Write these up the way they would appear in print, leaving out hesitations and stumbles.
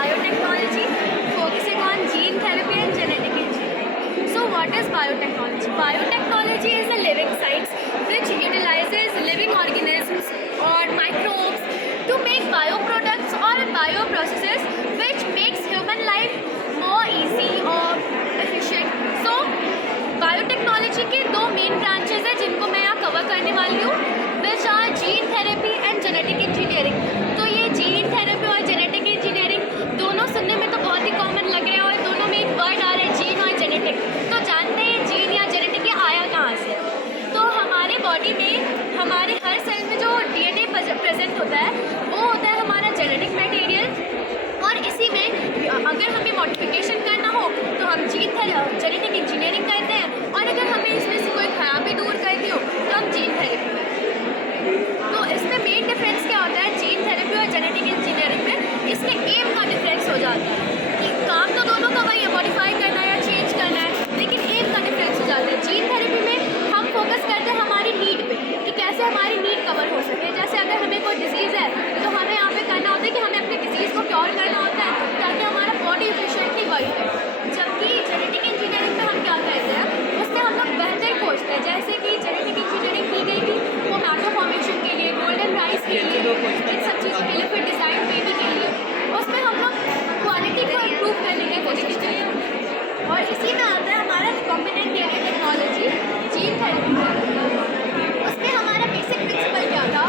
biotechnology focusing on gene therapy and genetic engineering. So what is biotechnology? Biotechnology is a living science which utilizes living organisms or microbes to make bioproducts or bioprocesses which makes human life more easy or efficient. So biotechnology के दो main branches हैं जिनको मैं यहाँ cover करने वाली हूँ, which are gene therapy and genetic engineering. तो ये जीन थेरेपी और जेनेटिक इंजीनियरिंग दोनों सुनने में तो बहुत ही कॉमन लग रहे हैं और दोनों में एक वर्ड आ रहा है जीन और जेनेटिक। तो जानते हैं जीन या जेनेटिक ये आया कहाँ से? तो हमारे बॉडी में हमारे हर सेल में जो DNA प्रेजेंट होता है वो होता है हमारा जेनेटिक मटेरियल, और इसी में अगर हमें मॉडिफिकेशन करना हो तो हम जेनेटिक इंजीनियरिंग करते हैं, और अगर हमें इसमें से कोई खराबी दूर करनी हो तो हम जीन थेरेपी में। तो इसमें मेन डिफरेंस क्या होता है जीन थेरेपी और जेनेटिक इंजीनियरिंग में? इसमें एम का डिफरेंस हो जाता है कि काम तो दोनों का वही है, मॉडिफाई करना है या चेंज करना है, लेकिन एम का डिफरेंस हो जाता है। जीन थेरेपी में हम फोकस करते हैं हमारी नीड पे कि कैसे हमारी नीड कवर हो सके। जैसे अगर हमें कोई डिजीज़ है तो हमें यहाँ पे करना होता है कि हमें अपनी डिजीज़ को क्योर करना होता है ताकि हमारा बॉडी एफिशिएंटली वर्क करे। जबकि जेनेटिक इंजीनियरिंग में हम क्या करते हैं, उसमें हम लोग बेहतर खोजते हैं। जैसे कि जेनेटिक इंजीनियरिंग की गई थी वो मैक्रो फॉर्मेशन के लिए, गोल्डन राइस के लिए, इन सब चीज़ों के लिए, फिर डिज़ाइन बेबी के लिए, उसमें हम लोग क्वालिटी को इम्प्रूव करने की कोशिश करते हैं। और इसी में आता है हमारा recombinant DNA technology gene therapy. उसमें हमारा बेसिक प्रिंसिपल क्या था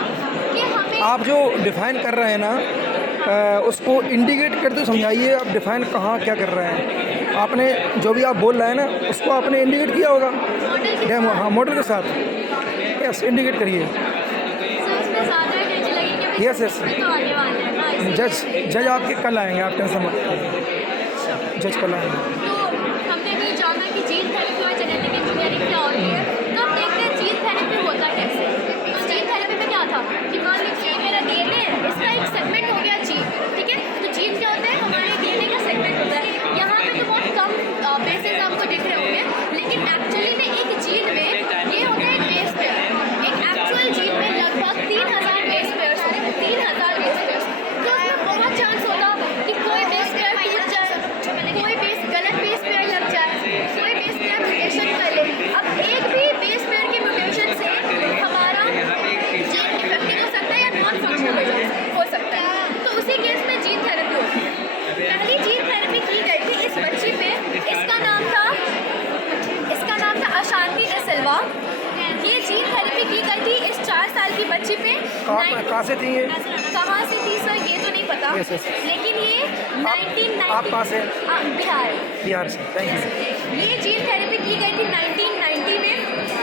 कि हमें आप जो डिफ़ाइन कर रहे हैं ना उसको इंडिकेट करते समझाइए। आप डिफ़ाइन कहाँ क्या कर रहे हैं? आपने जो भी आप बोल रहे हैं ना उसको आपने इंडिकेट किया होगा डेमो, हाँ मॉडल के साथ। यस इंडिकेट करिए। यस यस जज आपके कल आएंगे, आप टेंशन मत करिए, जज कल आएंगे। तो हमने भी जाना कि जीन थेरेपी और जेनेटिक इंजीनियरिंग क्या होती है। तो हम देखते हैं जीन थेरेपी होता कैसे। तो जीन थेरेपी में क्या था कि मान लीजिए मेरा DNA है, इसका एक सेगमेंट हो गया जीन, ठीक है। तो जीन क्या होता है? हमारे DNA का सेगमेंट होता है। यहाँ पे तो बहुत कम बेसेस आपको दिख रहे होंगे, लेकिन एक्चुअली में एक जीन में ये होता है बेस पेयर। एक एक्चुअल जीन में लगभग 3000 बेस पेयर्स होते हैं, 3000 बेस पेयर्स। तो उसमें बहुत चांस होता कि कोई बेस पेयर टूट जाए, कोई गलत बेस पेयर लग जाए, कोई बेस पेयर म्यूटेशन कर ले। अब एक भी बेस पेयर के म्यूटेशन से हमारा जीन इफेक्टिव हो सकता है या नॉन फंक्शनल हो सकता है। तो उसी केस में जीन थेरेपी होती है। पहली जीन थेरेपी की गई थी इस बच्ची पे, इसका नाम था अशांति द सिल्वा। ये जीन थेरेपी की गई थी इस 4 साल की बच्ची पे। कहाँ से थी ये? कहाँ से थी सर ये तो नहीं पता, लेकिन ये 1990। आप कहाँ से? बिहार से। Thank you. ये जीन थेरेपी की गई थी 1990 में।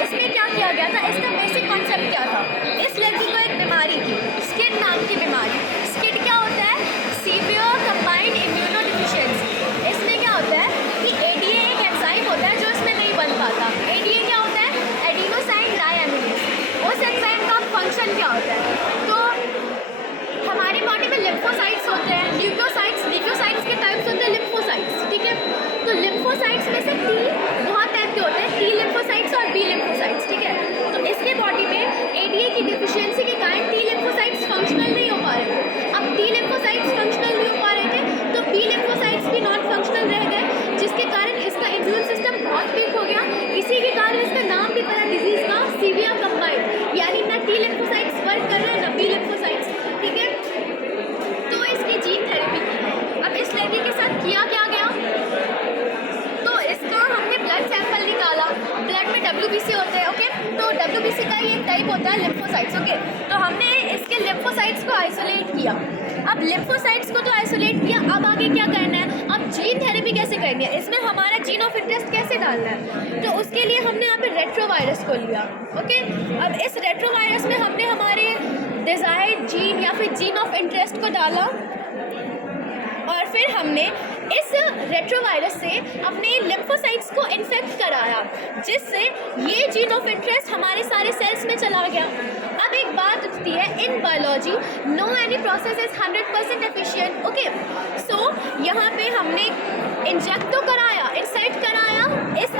इसमें क्या किया गया था, इसका बेसिक कॉन्सेप्ट क्या था? इस लड़की को एक बीमारी थी, स्किड नाम की बीमारी। स्किड क्या होता है? Severe combined immuno deficiency. इसमें क्या होता है कि ADA एक एंजाइम होता है जो इसमें नहीं बन पाता। ADA क्या होता है? एडिनोसाइन डायएमिनेज। उस एंजाइम का फंक्शन क्या होता है? तो हमारी बॉडी में लिम्फोसाइट्स होते हैं, ल्यूकोसाइट्स के टाइप्स होते हैं लिम्फोसाइट्स, ठीक है। तो लिम्फोसाइट्स में से बहुत टाइप के होते हैं, T लिम्फोसाइट्स और B लिम्फोसाइट्स, ठीक है। तो इसके बॉडी में ADA की डिफिशियंसी के कारण T लिम्फोसाइट्स फंक्शनल नहीं हो पा रहे थे। अब T लिम्फोसाइट्स फंक्शनल नहीं हो पा रहे थे तो B लिम्फोसाइट्स भी नॉन फंक्शनल रह गए, जिसके कारण इसका इम्यून सिस्टम बहुत वीक हो गया। इसी के कारण इसका नाम भी पड़ा डिजीज का, सीवियर कंबाइंड, यानी ना T लिम्फोसाइट्स वर्क कर रहे हैं ना B लिम्फोसाइट्स, ठीक है। तो इसकी जीन थेरेपी की। अब इस लड़की के साथ किया क्या गया, तो इसका हमने ब्लड सैंपल निकाला। ब्लड में WBC होते हैं, ओके। तो WBC का ये टाइप होता है लिम्फोसाइट्स, ओके। तो हमने इसके लिम्फोसाइट्स को आइसोलेट किया। अब लिम्फोसाइट्स को तो आइसोलेट किया, अब आगे क्या करना है? अब जीन थेरेपी कैसे करनी है, इसमें हमारा जीन ऑफ इंटरेस्ट कैसे डालना है? तो उसके लिए हमने यहाँ पे रेट्रोवायरस को लिया, ओके। अब इस रेट्रोवायरस में हमने हमारे डिज़ायर्ड जीन या फिर जीन ऑफ इंटरेस्ट को डाला, और फिर हमने इस रेट्रोवायरस से अपने लिम्फोसाइट्स को इन्फेक्ट कराया, जिससे ये जीन ऑफ इंटरेस्ट हमारे सारे सेल्स में चला गया। अब एक बात उठती है, in biology no any process is 100% efficient, okay. So यहाँ पे हमने इंजेक्ट तो कराया, इंसर्ट कराया, इस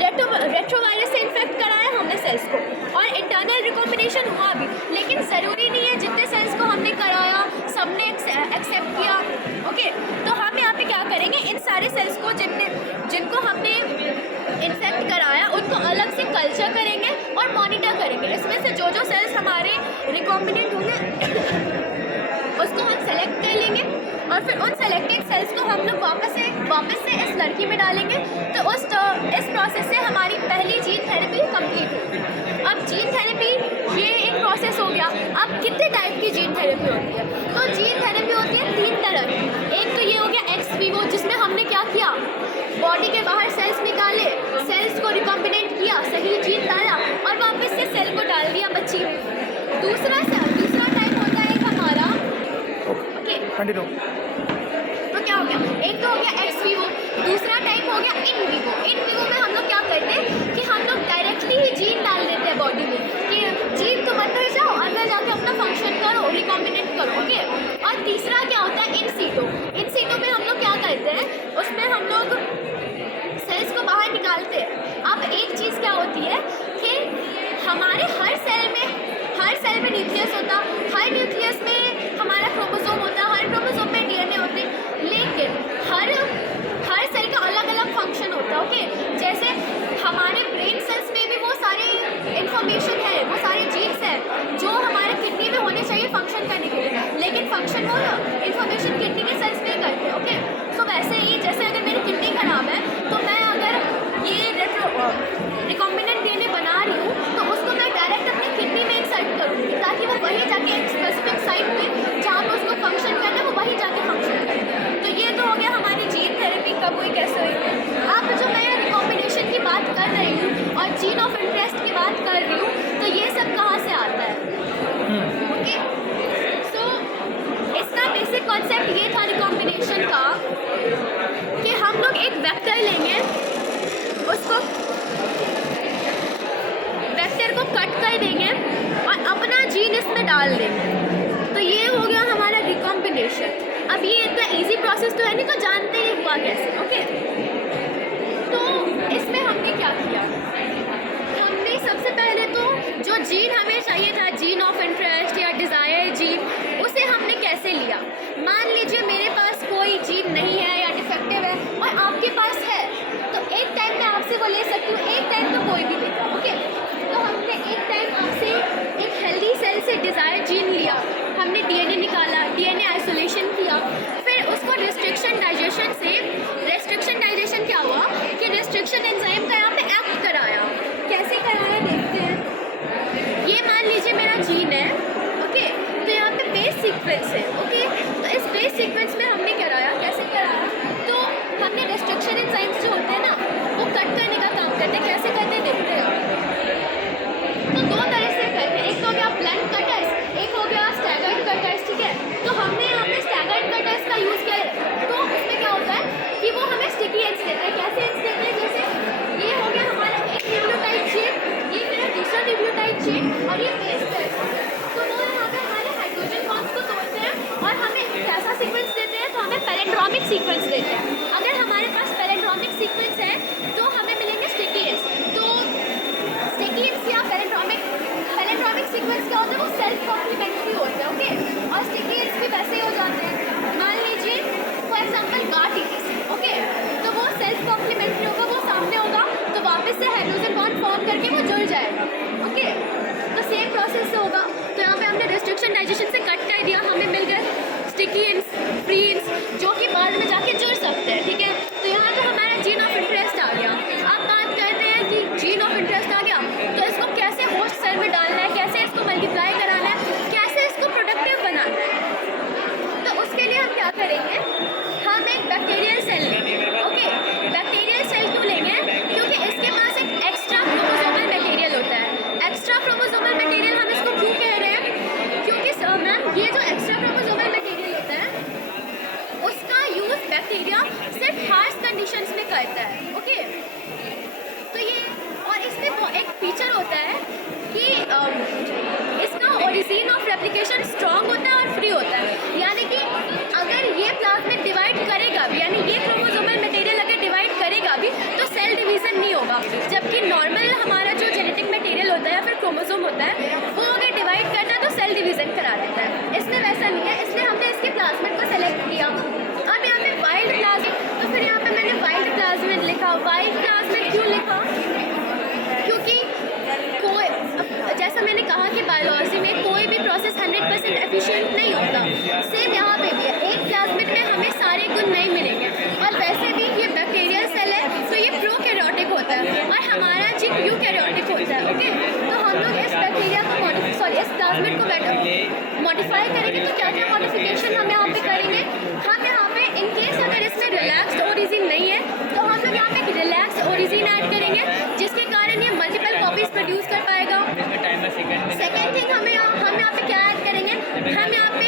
रेट्रोवायरस से इन्फेक्ट कराया हमने सेल्स को, और इंटरनल रिकॉम्बिनेशन हुआ भी, लेकिन ज़रूरी नहीं है जितने सेल्स को हमने कराया सबने एक्सेप्ट किया, ओके। जिनको जिनको हमने इन्फेक्ट कराया उनको अलग से कल्चर करेंगे और मॉनिटर करेंगे। इसमें से जो सेल्स हमारे रिकॉम्बिनेंट होंगे उसको हम सेलेक्ट कर लेंगे और फिर उन सेलेक्टेड सेल्स को हम लोग वापस से इस लड़की में डालेंगे। तो इस प्रोसेस से हमारी पहली जीन थेरेपी कंप्लीट होगी। अब जीन थेरेपी ये एक प्रोसेस हो गया। अब कितने टाइप की जीन थेरेपी होती है? तो जीन थेरेपी होती है 3 तरह की। एक तो ये हो गया एक्स वीवो, जिसमें हमने क्या किया, बॉडी के बाहर सेल्स निकाले, सेल्स को रिकॉम्बिनेंट किया, सही जीन डाला और वापस से सेल को डाल दिया बच्ची में। दूसरा टाइप होता है हमारा, कंटिन्यू। तो क्या हो गया, एक तो हो गया एक्स वीवो, दूसरा टाइप हो गया इन वीवो। इन वीवो में हम लोग क्या करते हैं कि हम लोग डायरेक्टली ही जीन डाल देते हैं बॉडी में कि जीन तुम अंदर जाओ, अंदर जाके अपना फंक्शन करो, रिकॉम्बिनेट करो। ओके। और तीसरा क्या होता है इन सीटो। इन सीटो में हम लोग क्या करते हैं, उसमें हम लोग सेल्स को बाहर निकालते हैं। अब एक चीज़ क्या होती है कि हमारे हर सेल में न्यूक्लियस होता, हर न्यूक्लियस में हमारा क्रोमोसोम होता है, हर क्रोमोसोम में डीएनए होते हैं, लेकिन हर सेल का अलग अलग फंक्शन होता है। ओके। जैसे हमारे ब्रेन सेल्स में भी वो सारी इंफॉर्मेशन है, वो सारे जीन्स हैं जो हमारे किडनी में होने चाहिए फंक्शन करने के लिए, लेकिन फंक्शन वो इंफॉर्मेशन किडनी के सेल्स में ही करते हैं। ओके। तो वैसे ही जैसे अगर मेरी किडनी खराब है तो मैं अगर ये रिकॉम्बिनेंट डीएनए बना रही हूँ तो उसको मैं डायरेक्ट अपनी किडनी में इंसर्ट करूँगी ताकि वो वहीं जाके एक स्पेसिफिक साइट पे जहाँ पर उसको फंक्शन करना है वो वहीं जाके फंक्शन करे। तो ये तो हो गया हमारी जीन थेरेपी कब हुई, कैसे हुई। अब जो मैं रिकॉम्बिनेशन की बात कर रही हूँ और जीन ऑफ इंटरेस्ट की बात कर रही हूँ, तो ये सब कहाँ से आता है? ओके। सो इसका बेसिक कॉन्सेप्ट ये था रिकॉम्बिनेशन का कि हम लोग एक वेक्टर लेंगे, उसको वेक्टर को कट कर देंगे और अपना जीन इसमें डाल देंगे। तो ये हो गया हमारा रिकॉम्बिनेशन। अब ये इतना इजी प्रोसेस तो है नहीं, तो जानते ही हुआ कैसे। ओके। तो इसमें हमने क्या किया, हमने सबसे पहले तो जो जीन हमें चाहिए था, जीन ऑफ इंटरेस्ट या डिज़ायर जीन, उसे हमने कैसे लिया। मान लीजिए मेरे पास कोई जीन नहीं है या डिफेक्टिव है और आपके पास है, तो एक टाइम मैं आपसे वो ले सकती हूँ, एक टाइम तो कोई भी लेगा। ओके। तो हमने एक टाइम आपसे एक हेल्दी सेल से डिज़ायर जीन लिया, हमने डीएनए निकाला, डीएनए आइसोलेशन किया, फिर उसको रिस्ट्रिक्शन डाइजेशन क्या हुआ कि रिस्ट्रिक्शन एंजाइम का यहाँ पे एक्ट कराया। कैसे कराया देखते हैं। ये मान लीजिए मेरा जीन है। ओके। तो यहाँ पे बेस सीक्वेंस है। ओके। तो इस बेस सीक्वेंस में हमने कराया, कैसे कराया, तो हमने रिस्ट्रिक्शन एंजाइम्स जो होते हैं ना वो कट करने का काम करते हैं। कैसे करते हैं देखते हैं। तो 2 तरह से करते हैं, एक तो हो गया ब्लंट कटर्स, एक हो गया स्टैगर्ड कटर्स। ठीक है। तो हमने यहाँ पे स्टैगर्ड कटर्स का यूज़ किया। तो उसमें क्या होता है कि वो हमें स्टिकी एंड्स देते हैं। कैसे एंड्स देते हैं, जैसे ये हो गया हमारा एक न्यूक्लियोटाइड चेन, ये मेरा दूसरा न्यूक्लियोटाइड चेन और ये बेस पेयर। तो वो यहाँ पे हमारे हाइड्रोजन बॉन्ड्स को तोड़ते हैं और हमें कैसा सीक्वेंस देते हैं, तो हमें पैलेंड्रोमिक सीक्वेंस देते हैं। अगर हमारे पास पैलेंड्रोमिक सीक्वेंस है तो हमें मिलेंगे स्टिकी एंड्स। तो स्टिकी एंड्स या पैलेंड्रोमिक सीक्वेंस क्या होता है, वो सेल्फ कॉम्प्लीमेंट्री होते हैं। ओके। और स्टिकी एंड्स भी वैसे ही हो जाते हैं। मान लीजिए फॉर एग्जाम्पल गार्ड। ओके। तो वो सेल्फ कॉम्प्लीमेंट्री होगा, वो सामने होगा तो वापस से हाइड्रोजन बॉन्ड फॉर्म करके वो जुड़ जाएगा। ओके। तो सेम प्रोसेस से होगा। तो यहाँ पे हमने रिस्ट्रिक्शन डाइजेशन से कट कर दिया, हमें मिल गए स्टिकी एंड्स, फ्री एंड्स, जो कि बाद में जाके जुड़ सकते हैं। ठीक है। तो यहाँ पे हमारा जीन ऑफ इंटरेस्ट आ गया। अब बात करते हैं कि जीन ऑफ इंटरेस्ट आ गया तो इसको कैसे होस्ट सेल में डालना है, कैसे इसको मल्टीप्लाई कराना है, कैसे इसको प्रोडक्टिव बनाना है। तो उसके लिए हम क्या करेंगे, हम एक बैक्टीरियल सेल लेंगे। ओके। बैक्टीरियल सेल क्यों लेंगे, क्योंकि इसके पास एक एक्स्ट्रा क्रोमोसोमल मटेरियल होता है। एक्स्ट्रा क्रोमोसोमल मटेरियल हम इसको क्यों कह रहे हैं, क्योंकि मैम ये जो एक्स्ट्रा क्रोमोसोमल मटेरियल होता है उसका यूज़ बैक्टीरिया सिर्फ हार्श कंडीशंस में करता है। ओके। तो ये और इसमें एक फीचर होता है कि इसका ओरिजिन ऑफ रेप्लिकेशन स्ट्रॉन्ग होता है और फ्री होता है। यानी कि अगर ये प्लाज्मिड डिवाइड करेगा भी, यानी ये क्रोमोसोमल मटेरियल अगर डिवाइड करेगा भी तो सेल डिवीजन नहीं होगा। जबकि नॉर्मल हमारा जो जेनेटिक मटेरियल होता है या फिर क्रोमोसोम होता है वो अगर डिवाइड करना है तो सेल डिवीजन करा देता है। इसमें वैसा नहीं है, इसलिए हमने इसके प्लाज्मिड को सेलेक्ट किया। अब यहाँ पे वाइल्ड प्लाज्मिड, तो फिर यहाँ पे मैंने वाइल्ड 100% एफिशिएंट नहीं होता। सेम यहाँ पे भी है, एक प्लाज्मिड में हमें सारे गुण नहीं मिलेंगे। और वैसे भी ये बैक्टीरियल सेल है तो ये प्रोकैरियोटिक होता है और हमारा जीन यूकैरियोटिक होता है। ओके, तो हम लोग इस बैक्टीरिया को इस प्लाज्मिड को मॉडिफाई करेंगे। तो क्या क्या मॉडिफिकेशन हम यहाँ पे करेंगे? हम यहाँ पे इन केस अगर इसमें रिलैक्स्ड ओरिजिन नहीं है तो हम लोग यहाँ पे एक रिलैक्स ओरिजिन ऐड करेंगे, जिसके कारण ये मल्टीपल कॉपीज प्रोड्यूस कर पाएगा। सेकेंड थिंग हम यहाँ पे क्या ऐड करेंगे? हम यहाँ पे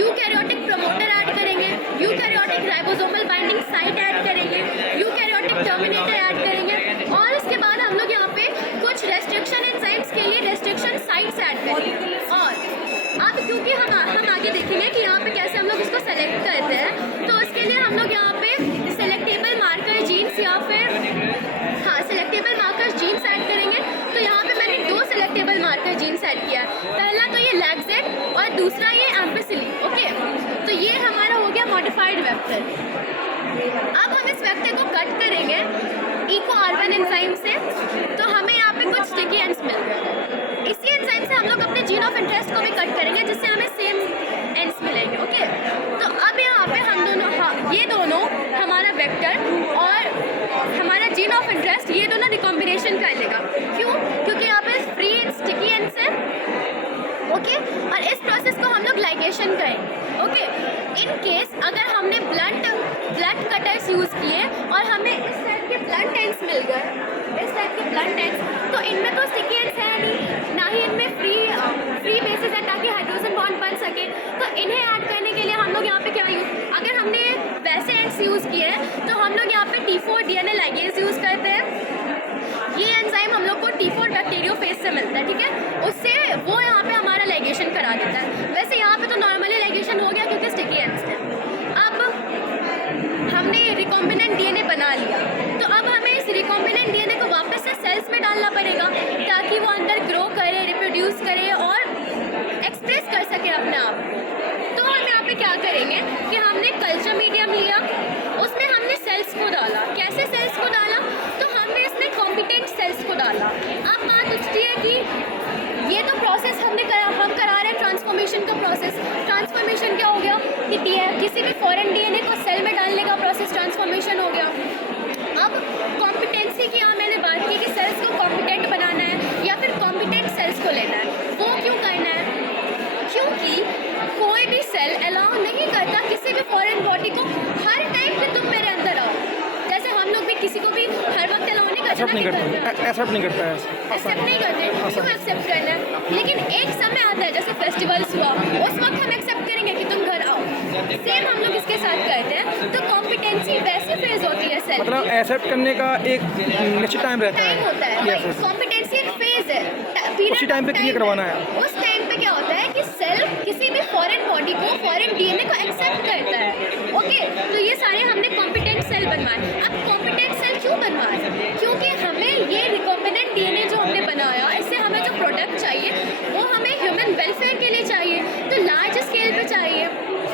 यूकैरियोटिक प्रमोटर ऐड करेंगे, eukaryotic ribosomal binding site add करेंगे, यूकैरियोटिक टर्मिनेटर ऐड करेंगे और उसके बाद हम लोग यहाँ पे कुछ रेस्ट्रिक्शन एंजाइम्स के लिए रेस्ट्रिक्शन साइट्स ऐड करेंगे। और अब क्योंकि हम आगे देखेंगे कि यहाँ पे कैसे हम लोग इसको सेलेक्ट करते हैं, तो उसके लिए हम लोग यहाँ पे सेलेक्टेबल मार्कर जीन्स या फिर सेलेक्टेबल मार्कर जीन्स ऐड करेंगे। तो यहाँ पे मैंने 2 सेलेक्टेबल मार्कर जीन्स ऐड किया है। पहला तो ये लैक्सेट और दूसरा ये एम्पिसिलिन। ओके, तो ये हमारा हो गया मॉडिफाइड वेक्टर। अब हम इस वेक्टर को कट करेंगे इको R1 एंजाइम से, तो हमें यहाँ पे कुछ स्टिकी एंड्स मिल गए। इसी एंजाइम से हम लोग अपने जीन ऑफ इंटरेस्ट को भी कट करेंगे, जिससे हमें सेम एंड्स मिलेंगे। ओके, तो अब यहाँ पे हम दोनों ये दोनों हमारा वेक्टर और हमारा जीन ऑफ इंटरेस्ट ये दोनों रिकॉम्बिनेशन कर लेगा। क्यों? क्योंकि यहाँ पे फ्री एंड स्टिकी एंड्स है। ओके, और इस प्रोसेस को हम लोग लाइगेशन करेंगे। ओके, इन केस अगर हमने ब्लंट कटर्स यूज़ किए और हमें इस टाइप के ब्लंट एंड्स मिल गए, इस टाइप के ब्लंट एंड्स, तो इनमें तो स्टिकी एंड्स है नहीं, ना ही इनमें फ्री बेसिस है ताकि हाइड्रोजन बॉन्ड बन सके। तो इन्हें ऐड करने के लिए हम लोग यहाँ पे क्या अगर हमने वैसे एंड्स यूज़ किए हैं तो हम लोग यहाँ पे T4 DNA लाइगेज यूज़ करते हैं। ये एंजाइम हम लोग को T4 बैक्टीरियोफेज से मिलता है, ठीक है, उससे वो यहाँ पे हमारा लाइगेशन करा देता है। वैसे यहाँ पे तो नॉर्मली लाइगेशन हो गया क्योंकि स्टिकी एंड्स है। अब हमने रिकॉम्बिनेंट डीएनए बना लिया, तो अब हमें इस रिकॉम्बिनेंट डीएनए को वापस से सेल्स में डालना पड़ेगा ताकि वो अंदर ग्रो करे, रिप्रोड्यूस करे और एक्सप्रेस कर सके अपने आप को। तो हम यहाँ पे क्या करेंगे कि हमने कल्चर मीडियम लिया, उसमें हमने सेल्स को डाला। कैसे सेल्स को डाला? तो हमने इसमें कॉम्पिटेंट सेल्स को डाला। अब बात उठती है कि ये तो प्रोसेस हम करा रहे हैं ट्रांसफॉर्मेशन का प्रोसेस। ट्रांसफॉर्मेशन क्या हो गया कि किसी भी फॉरेन डीएनए को सेल में डालने का प्रोसेस ट्रांसफॉर्मेशन हो गया। अब कॉम्पिटेंसी की मैंने बात की कि सेल्स को कॉम्पिटेंट बनाना है या फिर कॉम्पिटेंट सेल्स को लेना है। वो क्यों करना है? क्योंकि कोई भी सेल अलाउ नहीं करता किसी भी फॉरेन बॉडी को हर टाइम कि तुम मेरे अंदर आओ। जैसे हम लोग भी किसी को भी हर वक्त अलाउ नहीं करते, एक्सेप्ट नहीं करते हैं, एक्सेप्ट नहीं करते, क्यों एक्सेप्ट करना है? लेकिन एक समय आता है जैसे फेस्टिवल्स हुआ, उस वक्त हम एक्सेप्ट करेंगे कि तुम घर आओ। सेम हम लोग इसके साथ करते हैं। तो कॉम्पिटेंसी वैसी फेज होती है सेल, मतलब एक्सेप्ट करने का एक निश्चित टाइम रहता है, होता है। कॉम्पिटेंसी एक फेज है, उसी टाइम पे क्लियर करवाना है। उस टाइम पे क्या होता है कि सेल किसी भी फॉरेन बॉडी को, फॉरेन डीएनए को एक्सेप्ट करता है। ओके, तो ये सारे हमने कॉम्पिटेंट सेल बनवाए। अब कॉम्पिटेंट सेल क्यों बनवाए? क्योंकि हमें ये रिकॉम्बिनेंट डीएनए जो हमने बनाया, इससे हमें जो प्रोडक्ट चाहिए वो हमें ह्यूमन वेलफेयर के लिए चाहिए, तो लार्ज स्केल पे चाहिए।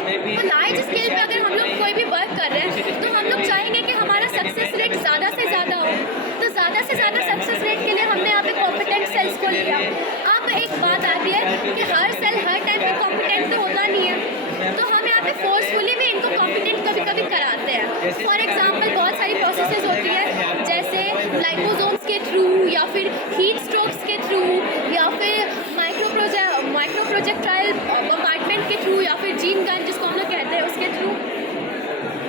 तो लार्ज स्केल पे अगर हम लोग कोई भी वर्क कर रहे हैं तो हम लोग चाहेंगे कि हमारा सक्सेस रेट ज़्यादा से ज़्यादा हो। तो ज़्यादा से ज़्यादा सक्सेस रेट के लिए हमने यहाँ पे कॉम्पिटेंट सेल्स को लिया। अब एक बात आती है कि हर सेल हर टाइम पे कॉम्पिटेंट तो होता नहीं है, तो हम यहाँ पे फोर्सफुली भी इनको कॉम्पिटेंट कभी कभी कराते हैं। फॉर एग्जाम्पल बहुत सारी प्रोसेसेस होती है, जैसे लाइपोसोम्स के थ्रू या फिर हीट स्ट्रोक्स के थ्रू या फिर माइक्रो प्रोजेक्टाइल बम्बार्डमेंट के थ्रू या फिर जीन गन जिसको हम लोग कहते हैं उसके थ्रू।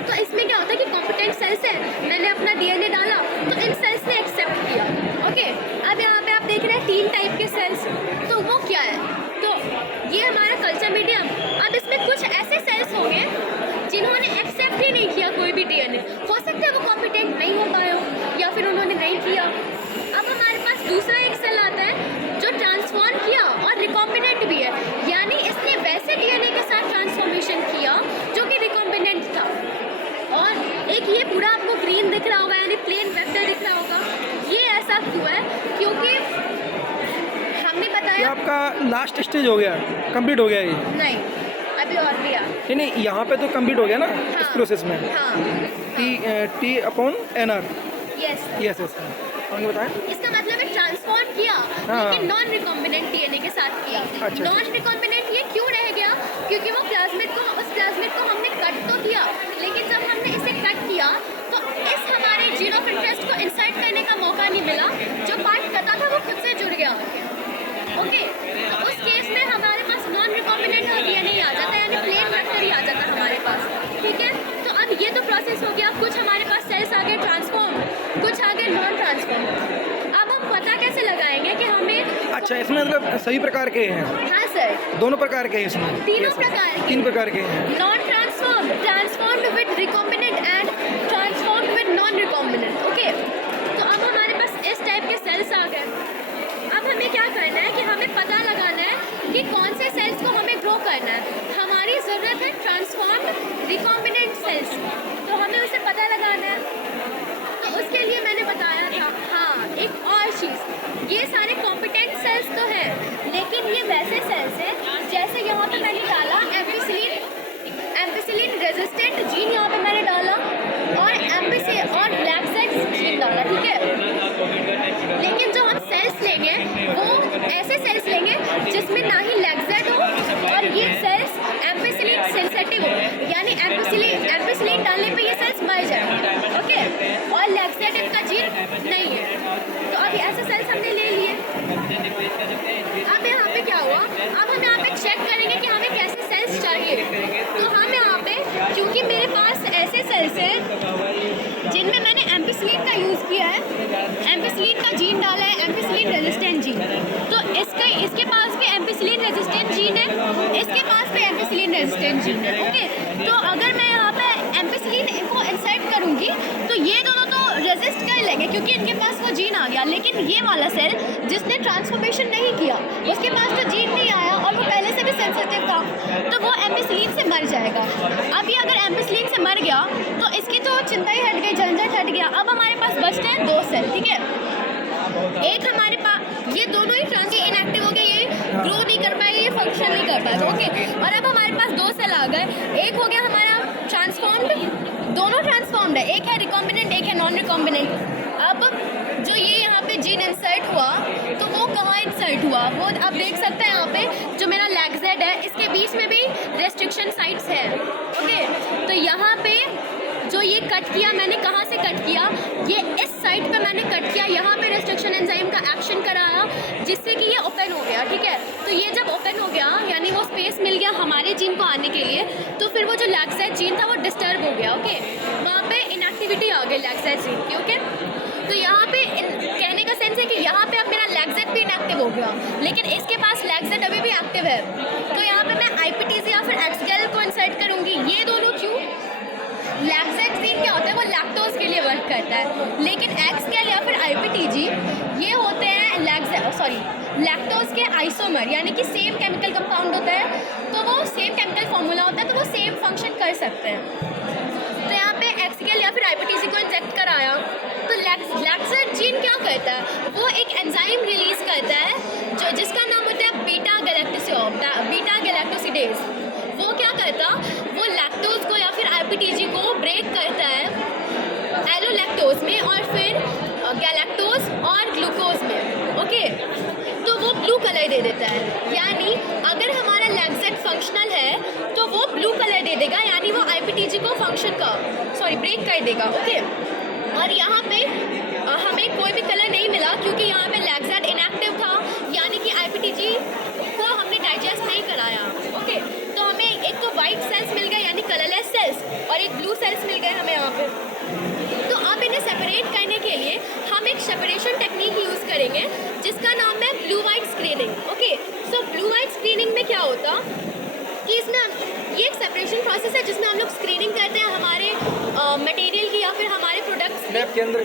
तो इसमें क्या होता है कि कॉम्पिटेंट सेल्स है, मैंने अपना डीएनए डाला तो इन सेल्स ने एक्सेप्ट किया। ओके, अब यहाँ पे आप देख रहे हैं 3 टाइप के सेल्स, तो वो क्या है? तो ये हमारा कल्चर मीडियम। अब इसमें कुछ ऐसे सेल्स होंगे जिन्होंने एक्सेप्ट ही नहीं किया कोई भी डीएनए। हो सकता है वो कॉम्पिटेंट नहीं हो पाए हो या फिर उन्होंने नहीं किया। अब हमारे पास दूसरा एक सेल आता है जो ट्रांसफॉर्म किया और रिकॉम्बिनेंट भी है, यानी इसने वैसे डीएनए के साथ ट्रांसफॉर्मेशन किया जो कि रिकॉम्बिनेंट था। और एक ये पूरा आपको ग्रीन दिख रहा होगा, यानी प्लेन वेक्टर दिख रहा होगा। ये ऐसा क्यों है? क्योंकि हमने बताया ये आपका लास्ट स्टेज हो गया, कंप्लीट हो गया ये? नहीं, अभी और भी है। नहीं, यहाँ पे तो कंप्लीट हो गया ना। हाँ, इस प्रोसेस में हाँ, T/NR। यस। यस। आगे बताएं। इसका मतलब है ट्रांसफॉर्म किया, हाँ। लेकिन नॉन रिकॉम्बिनेंट डीएनए के साथ किया। अच्छा। नॉन रिकॉम्बिनेंट ये क्यों रह गया? क्योंकि वो उस प्लाज्मिड को हमने कट तो किया, लेकिन जब हमने इसे कट किया तो इस हमारे जीन ऑफ इंटरेस्ट को इंसर्ट करने का मौका नहीं मिला। जो पार्ट कटा था वो खुद से जुड़ गया। ओके, तो उस केस में हमारे पास नॉन रिकॉम्बिनेंट डीएनए आ जाता है, यानी प्लेन वेक्टर ही आ जाता है हमारे पास। ठीक है, तो अब ये तो प्रोसेस हो गया। कुछ हमारे पास सेल्स आ गए ट्रांसफॉर्म, कुछ आ गए नॉन ट्रांसफॉर्म। अब हम पता कैसे लगाएंगे कि हमें, अच्छा, इसमें मतलब सभी प्रकार के हैं? हाँ सर, दोनों प्रकार के हैं इसमें? तीनों प्रकार के। 3 प्रकार के हैं। Non transform, transformed with recombinant and transformed with non recombinant. Okay, तो अब हमारे पास इस टाइप के सेल्स आ गए। अब हमें क्या करना है कि हमें पता लगाना है कि कौन से सेल्स को हमें ग्रो करना है। हमारी ज़रूरत है ट्रांसफॉर्म्ड रिकॉम्बिनेंट सेल्स, तो हमें उसे पता लगाना है। तो उसके लिए मैंने बताया था, हाँ, एक और चीज़, ये सारे कॉम्पिटेंट सेल्स तो हैं, लेकिन ये वैसे सेल्स हैं जैसे यहाँ पे मैंने डाला एम्पिसिलिन रेजिस्टेंट जीन, यहाँ पे मैंने डाला, और ब्लैक सेल्स जीन डाला। ठीक है, लेकिन जो हम सेल्स लेंगे वो ऐसे सेल्स लेंगे जिसमें ना ही लैक्सेट हो और ये सेल्स एम्पिसिलिन सेंसिटिव हो, यानी एम्पिसिलिन डालने पे ये सेल्स मर जाए। ओके, और लैक्सेटिव का जीन नहीं है। तो अब ऐसे सेल्स हमने ले लिए। अब यहाँ पे क्या हुआ, अब हम यहाँ पे चेक करेंगे कि हमें कैसे सेल्स चाहिए। तो हम यहाँ पे, क्योंकि मेरे पास ऐसे सेल्स हैं जिनमें मैंने एम्पिसिलिन का यूज़ किया है, एम्पिसिलिन का जीन डाला है, एम्पिसिलिन रेजिस्टेंट जीन, तो इसके पास भी एम्पिसिलिन रेजिस्टेंट जीन है, इसके पास भी एम्पिसिलिन रेजिस्टेंट जीन है। ओके, तो अगर मैं यहाँ पे एम्पिसिलिन को इंसर्ट करूँगी तो ये दोनों तो रेजिस्ट कर लेंगे क्योंकि इनके पास वो जीन आ गया, लेकिन ये वाला सेल जिसने ट्रांसफॉर्मेशन नहीं किया, उसके पास तो जीन नहीं आया और वो पहले से भी सेंसिटिव था, तो वो एम्पिसिलिन से मर जाएगा। अभी अगर एम्पिसिलिन से मर गया तो इसकी तो चिंता ही हट गई, झंझट हट गया। अब हमारे पास बचते हैं 2 सेल। ठीक है, एक हमारे पास, ये दोनों ही इनएक्टिव हो गए, ये ग्रो नहीं कर पाएगा, ये फंक्शन नहीं कर पाएगा। ओके, और अब हमारे पास 2 सेल आ गए। एक हो गया हमारा ट्रांसफॉर्म्ड, दोनों ट्रांसफॉर्म्ड है, एक है रिकॉम्बिनेंट, एक है नॉन रिकॉम्बिनेंट। अब जो ये यहाँ पे जीन इंसर्ट हुआ तो वो कहाँ इंसर्ट हुआ, वो आप देख सकते हैं यहाँ पे जो मेरा लैक्सेट है, इसके बीच में भी रेस्ट्रिक्शन साइट्स है। ओके, तो यहाँ पे जो ये कट किया मैंने, कहाँ से कट किया, ये इस साइड पे मैंने कट किया, यहाँ पे रेस्ट्रिक्शन एंजाइम का एक्शन कराया जिससे कि ये ओपन हो गया। ठीक है, तो ये जब ओपन हो गया यानी वो स्पेस मिल गया हमारे जीन को आने के लिए, तो फिर वो जो लैक्सेट जीन था वो डिस्टर्ब हो गया। ओके, वहाँ पे इनएक्टिविटी आ गई लैक्सेट जीन की। ओके, तो यहाँ पे कहने का सेंस है कि यहाँ पे अब मेरा लैक्सेट भी इनएक्टिव हो गया, लेकिन इसके पास लैक्सेट अभी भी एक्टिव है, तो यहाँ पे मैं आईपीटीजी या फिर एक्सगेल को इंसर्ट करूँगी। ये दोनों क्यों, लैक्सेट जीन क्या होता है, वो लैक्टोज के लिए वर्क करता है, लेकिन एक्सगेल या फिर आईपीटीजी ये होते हैं लैक्टोज के आइसोमर, यानी कि सेम केमिकल कंपाउंड होता है, तो वो सेम केमिकल फॉर्मूला होता है, तो वो सेम फंक्शन कर सकते हैं। तो यहाँ पे एक्सगेल या फिर आईपीटीजी को इंजेक्ट कराया, तो लैक्सेट जीन क्या करता है, वो एक एंजाइम रिलीज करता है जो जिसका नाम होता है बीटा गैलेक्टोसिडेज। वो क्या करता, वो लैक्टोज को या फिर आईपीटीजी को ब्रेक करता है एलोलैक्टोज में और फिर गैलेक्टोज और ग्लूकोज में। ओके, तो वो ब्लू कलर दे देता है, यानी अगर हमारा लैक्सेट फंक्शनल है तो वो ब्लू कलर दे देगा, यानी वो आईपीटीजी को ब्रेक कर देगा। ओके, और यहाँ पे हमें कोई भी कलर नहीं मिला क्योंकि यहाँ पे लैक्सेट इनएक्टिव था, यानी कि आईपीटीजी को हमने डाइजेस्ट नहीं कराया। ओके, तो हमें एक तो वाइट सेल्स मिल गए यानी कलरलेस सेल्स, और एक ब्लू सेल्स मिल गए हमें यहाँ पे। तो अब इन्हें सेपरेट करने के लिए हम एक सेपरेशन टेक्निक यूज़ करेंगे जिसका नाम है ब्लू वाइट स्क्रीनिंग। ओके, सो ब्लू वाइट स्क्रीनिंग में क्या होता कि इसमें ये एक सेपरेशन प्रोसेस है जिसमें हम लोग स्क्रीनिंग करते हैं हमारे मटेरियल की या फिर हमारे प्रोडक्ट्स लैब के अंदर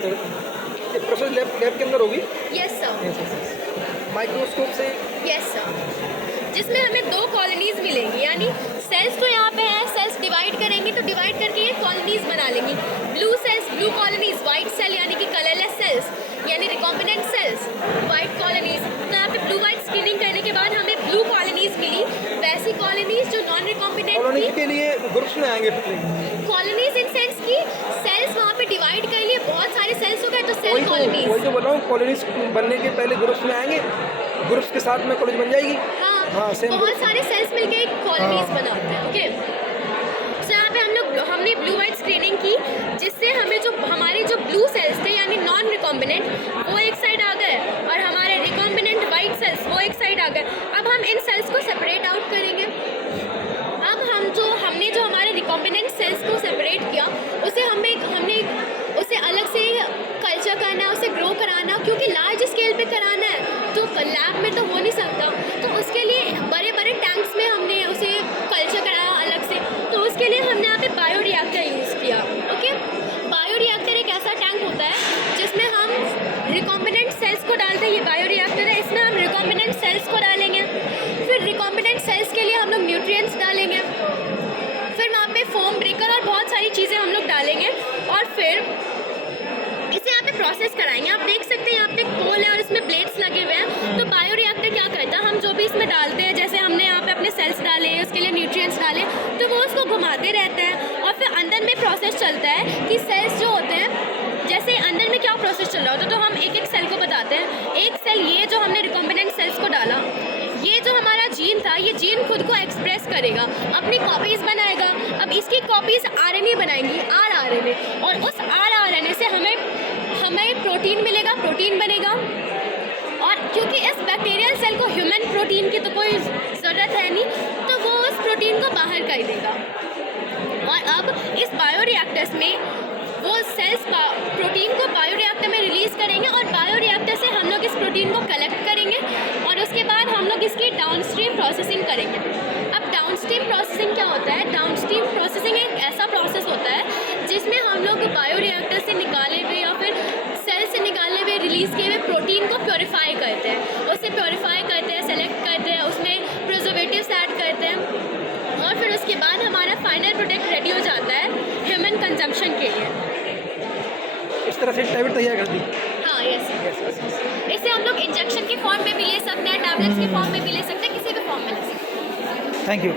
प्रोसेस लैब के अंदर होगी। यस सर, माइक्रोस्कोप से। यस सर, जिसमें हमें 2 कॉलोनीज मिलेंगी, यानी सेल्स तो यहाँ पे है, सेल्स डिवाइड करेंगे तो डिवाइड करके ये कॉलोनीज बना लेंगी। Blue cells, blue colonies, white cell यानी कि कलरलेस सेल्स यानी रिकॉम्बिनेंट सेल्स, वाइट कॉलोनीज। तो यहाँ पे ब्लू वाइट स्क्रीनिंग करने के बाद हमें ब्लू कॉलोनीज मिली, वैसी कॉलोनीज जो नॉन रिकॉम्बिनेंट थी। के लिए ग्रुप्स में आएंगे कॉलोनीज इन सेंस की सेल्स वहाँ पे डिवाइड कर लिए, बहुत सारे सेल्स हो गए तो वही तो बोल रहा हूँ, कॉलोनीज बनने के पहले ग्रुप्स में आएंगे, ग्रुप्स के साथ में कॉलेज बन जाएगी। हाँ सेम बहुत सारे सेल्स मिलके एक कॉलोनीज बनाते हैं। ओके, सो यहाँ पे हमने ब्लू वाइट स्क्रीनिंग की, जिससे हमें जो हमारे जो ब्लू सेल्स थे यानी नॉन रिकॉम्बिनेंट वो एक साइड आ गए और हमारे रिकॉम्बिनेंट वाइट सेल्स वो एक साइड आ गए। अब हम इन सेल्स को सेपरेट आउट करेंगे। अब हमने जो हमारे रिकॉम्बिनेंट सेल्स को सेपरेट किया उसे हमने उसे अलग से कल्चर करना है, उसे ग्रो कराना, क्योंकि लार्ज स्केल पे कराना है तो लैब में तो हो नहीं सकता, तो उसके लिए बड़े बड़े टैंक्स में हमने उसे कल्चर कराया अलग से। तो उसके लिए हमने यहाँ पे बायोरिएक्टर यूज़ किया। ओके, बायोरिएक्टर एक ऐसा टैंक होता है जिसमें हम रिकॉम्बिनेंट सेल्स को डालते हैं। ये बायोरिएक्टर है, इसमें हम रिकॉम्बिनेंट सेल्स को डालेंगे, फिर रिकॉम्बिनेंट सेल्स के लिए हम लोग न्यूट्रिएंट्स डालेंगे, फिर वहाँ पे फोम ब्रेकर और बहुत सारी चीज़ें हम लोग डालेंगे और फिर इसे यहाँ पे प्रोसेस कराएंगे। आप देख सकते हैं यहाँ पे एक पोल है और इसमें ब्लेड्स लगे हुए हैं। तो बायोरिएक्टर क्या करता है, हम जो भी इसमें डालते हैं, जैसे हमने यहाँ पे अपने सेल्स डाले, उसके लिए न्यूट्रिएंट्स डाले, तो वो उसको घुमाते रहता है और फिर अंदर में प्रोसेस चलता है कि सेल्स जो होते हैं, जैसे अंदर में क्या प्रोसेस चल रहा होता है, तो हम एक एक सेल को बताते हैं। एक सेल ये जो हमने रिकॉम्बिनेंट सेल्स को डाला, ये जो हमारा जीन था, ये जीन खुद को एक्सप्रेस करेगा, अपनी कॉपीज़ बनाएगा। अब इसकी कॉपीज़ आरएनए बनाएंगी, आरआरएनए, और उस आरआरएनए से हमें प्रोटीन मिलेगा, प्रोटीन बनेगा। और क्योंकि इस बैक्टीरियल सेल को ह्यूमन प्रोटीन की तो कोई ज़रूरत है नहीं, तो वो उस प्रोटीन को बाहर कर देगा। और अब इस बायोरिएक्टर्स में वो सेल्स प्रोटीन को बायोरिएक्टर में रिलीज़ करेंगे और बायोरिएक्टर से हम लोग इस प्रोटीन को कलेक्ट करेंगे और उसके बाद हम लोग इसकी डाउनस्ट्रीम प्रोसेसिंग करेंगे। अब डाउनस्ट्रीम प्रोसेसिंग क्या होता है? डाउनस्ट्रीम प्रोसेसिंग एक ऐसा प्रोसेस होता है जिसमें हम लोग बायोरिएक्टर से निकाले हुए या फिर सेल से निकाले हुए रिलीज़ किए हुए प्रोटीन को प्योरीफाई करते हैं, उसे प्योरीफाई करते हैं, सेलेक्ट करते हैं, उसमें प्रिजर्वेटिव्स ऐड करते हैं और फिर उसके बाद हमारा फाइनल प्रोडक्ट रेडी हो जाता है ह्यूमन कंजम्पशन के लिए। इस तरह से टैबलेट तैयार कर दी। हाँ, यस। इसे हम लोग इंजेक्शन के फॉर्म में भी ले सकते हैं, टैबलेट्स के फॉर्म में भी ले सकते हैं, किसी भी फॉर्म में ले सकते हैं। Thank you.